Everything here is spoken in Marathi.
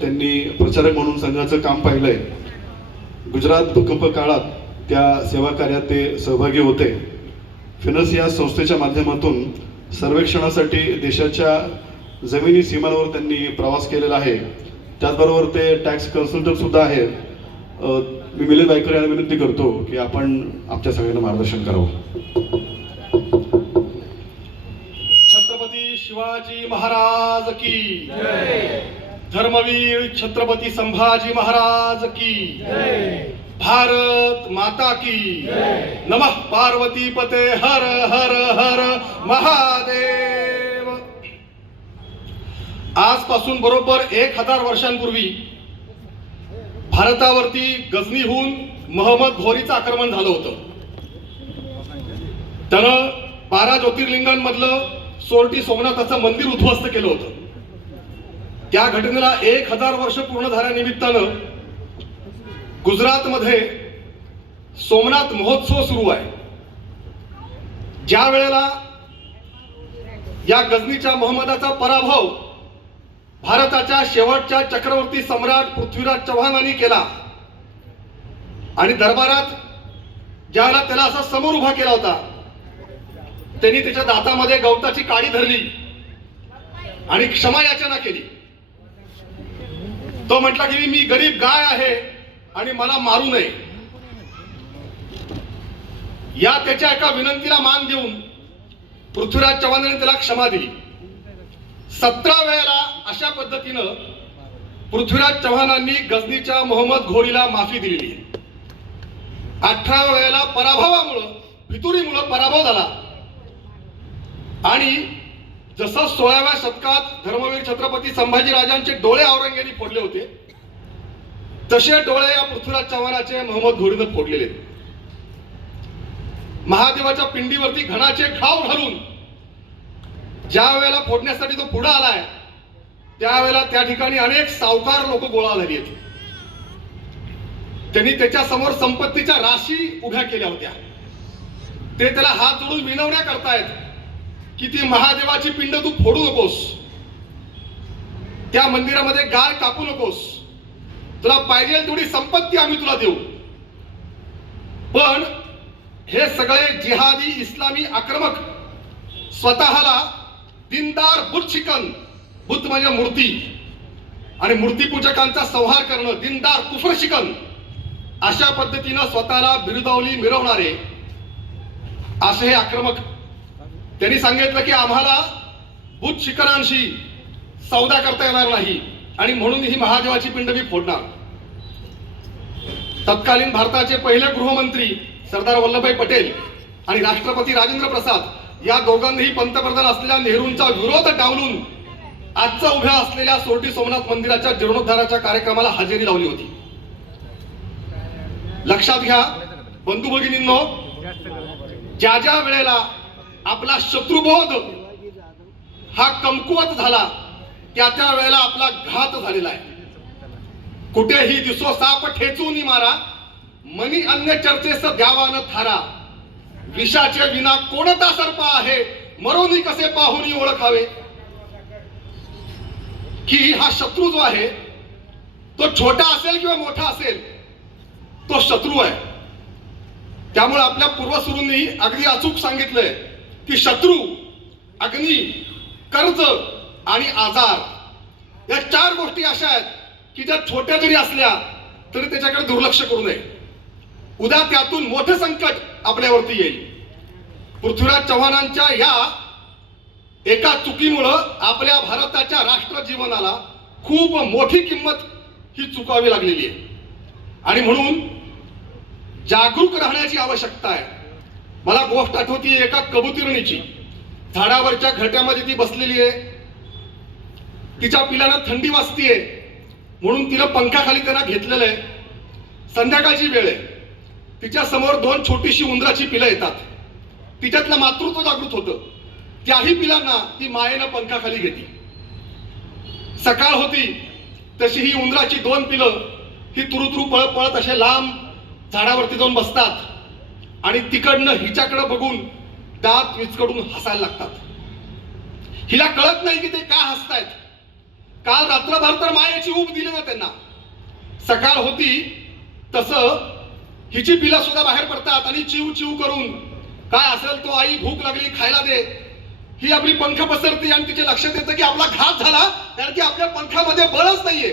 त्यांनी प्रचारक म्हणून संघाचं काम पाहिलंय. गुजरात भूकंप काळात त्या सेवा कार्यात ते सहभागी होते. फिनस या संस्थेच्या माध्यमातून सर्वेक्षणासाठी देशाच्या जमिनी सीमांवर त्यांनी प्रवास केलेला आहे. त्याचबरोबर ते टॅक्स कन्सल्टंट सुद्धा आहेत. मी मिलिंद वायकर यांना विनंती करतो की आपण आमच्या सगळ्यांना मार्गदर्शन करावं. छत्रपती शिवाजी महाराज की जय. धर्मवीर छत्रपती संभाजी महाराज की जय. भारत माता की जय. नमः पार्वती पते हर हर हर महादेव. आजपासून बरोबर 1000 वर्षांपूर्वी भारतावरती गजनीहून मोहम्मद घोरीचं आक्रमण झालं होतं. त्यानं 12 ज्योतिर्लिंगांमधलं सोरटी सोमनाथाचं मंदिर उद्ध्वस्त केलं होतं. त्या घटनेला 1000 वर्ष पूर्ण झाल्यानिमित्तानं गुजरातमध्ये सोमनाथ महोत्सव सुरू आहे. ज्या वेळेला या गजनीच्या मोहम्मदाचा पराभव भारताच्या शेवटच्या चक्रवर्ती सम्राट पृथ्वीराज चव्हाणांनी केला आणि दरबारात ज्याला त्याला असा समोर उभा केला होता, त्यांनी त्याच्या दातामध्ये गवताची काडी धरली आणि क्षमा याचना केली. तो म्हटला की मी गरीब गाय आहे आणि मला मारू नये. या त्याच्या एका विनंतीला मान देऊन पृथ्वीराज चव्हाणांनी त्याला क्षमा दिली. 17 वेळेला अशा पद्धतीनं पृथ्वीराज चव्हाणांनी गजनीच्या मोहम्मद घोरीला माफी दिलेली आहे. 18व्या वेळेला पराभवामुळं फितुरीमुळं पराभव झाला आणि जसं 16व्या शतकात धर्मवीर छत्रपती संभाजी राजांचे डोळे औरंगजेबाने फोडले होते, तसे डोळे या पृथ्वीराज चव्हाणाचे मोहम्मद घोरीनं फोडलेले. महादेवाच्या पिंडीवरती घणाचे घाव घालून ज्या वेळेला फोडण्यासाठी तो पुढे आलाय, त्यावेळेला त्या ठिकाणी अनेक सावकार लोक गोळा झाली आहेत. त्यांनी त्याच्या समोर संपत्तीच्या राशी उभ्या केल्या होत्या. ते त्याला हात जोडून विनवण्या करतायत की ती महादेवाची पिंड तू फोडू नकोस, त्या मंदिरामध्ये गाय कापू नकोस, तुला पाहिजे तेवढी संपत्ती आम्ही तुला देऊ. पण हे सगळे जिहादी इस्लामी आक्रमक स्वतःला दिनदार बुत शिकन, बुत म्हणजे मूर्ती आणि मूर्तीपूजकांचा संहार करणं, दिनदार कुफर शिकन, अशा पद्धतीनं स्वतःला बिरुदावली मिरवणारे असे हे आक्रमक. त्यांनी सांगितलं की आम्हाला बुत शिखरांशी सौदा करता येणार नाही आणि म्हणून ही महादेवाची पिंड मी फोडणार. तत्कालीन भारताचे पहिले गृहमंत्री सरदार वल्लभभाई पटेल आणि राष्ट्रपती राजेंद्र प्रसाद या दोघांनीही पंतप्रधान असलेल्या नेहरूंचा विरोध डावलून आजचा उभ्या असलेल्या सोरटी सोमनाथ मंदिराच्या जीर्णोद्धाराच्या कार्यक्रमाला हजेरी लावली होती. लक्षात घ्या बंधू भगिनींनो, ज्या ज्या वेळेला आपला शत्रुबोध हा कमकुवत झाला, त्या त्या वेळेला आपला घात झालेला आहे. कुठेही दिसो साप ठेचून मारा, मनी अन्य चर्चेस द्यावा न थारा. विषाचे विना कोणता सर्प आहे, मरोनी कसे पाहुनी ओळखावे. की हा शत्रू जो आहे तो छोटा असेल किंवा मोठा असेल, तो शत्रू आहे. त्यामुळे आपल्या पूर्वसुरूंनी अगदी अचूक सांगितलंय की शत्रू, अग्नी, कर्ज आणि आजार या 4 गोष्टी अशा आहेत की ज्या छोट्या जरी असल्या तरी त्याच्याकडे दुर्लक्ष करू नये. उद्या त्यातून मोठे संकट आपल्यावरती येईल. पृथ्वीराज चव्हाणांच्या या एका चुकीमुळं आपल्या भारताच्या राष्ट्र जीवनाला खूप मोठी किंमत ही चुकावी लागलेली आहे आणि म्हणून जागरूक राहण्याची आवश्यकता आहे. मला गोष्ट आठवती एका कबुतरणीची. झाडावरच्या घरट्यामध्ये ती बसलेली आहे. तिच्या पिलांना थंडी वाजतीये म्हणून तिला पंखाखाली त्यांना घेतलेलं आहे. संध्याकाळची वेळ आहे. तिच्या समोर 2 छोटीशी उंदराची पिलं येतात. तिच्यातलं मातृत्व जागृत होतं. त्याही पिलांना ती मायेनं पंखाखाली घेते. सकाळ होती तशी ही उंदराची 2 पिलं ही तुरुतुरु पळत पळत असे लांब झाडावरती जाऊन बसतात आणि तिकडनं हिच्याकडे बघून दात विचकडून हसायला लागतात. हिला कळत नाही की ते का हसतायत. काल रात्रभर तर मायेची ऊब दिली ना त्यांना. सकाळ होती तसं हिची पिलं सुद्धा बाहेर पडतात आणि चिव चिव करून काय असेल तो आई भूक लागली खायला दे. ही आपली पंख पसरते आणि तिचे लक्षात येतं की आपला घात झाला कारण की आपल्या पंखामध्ये बळच नाहीये.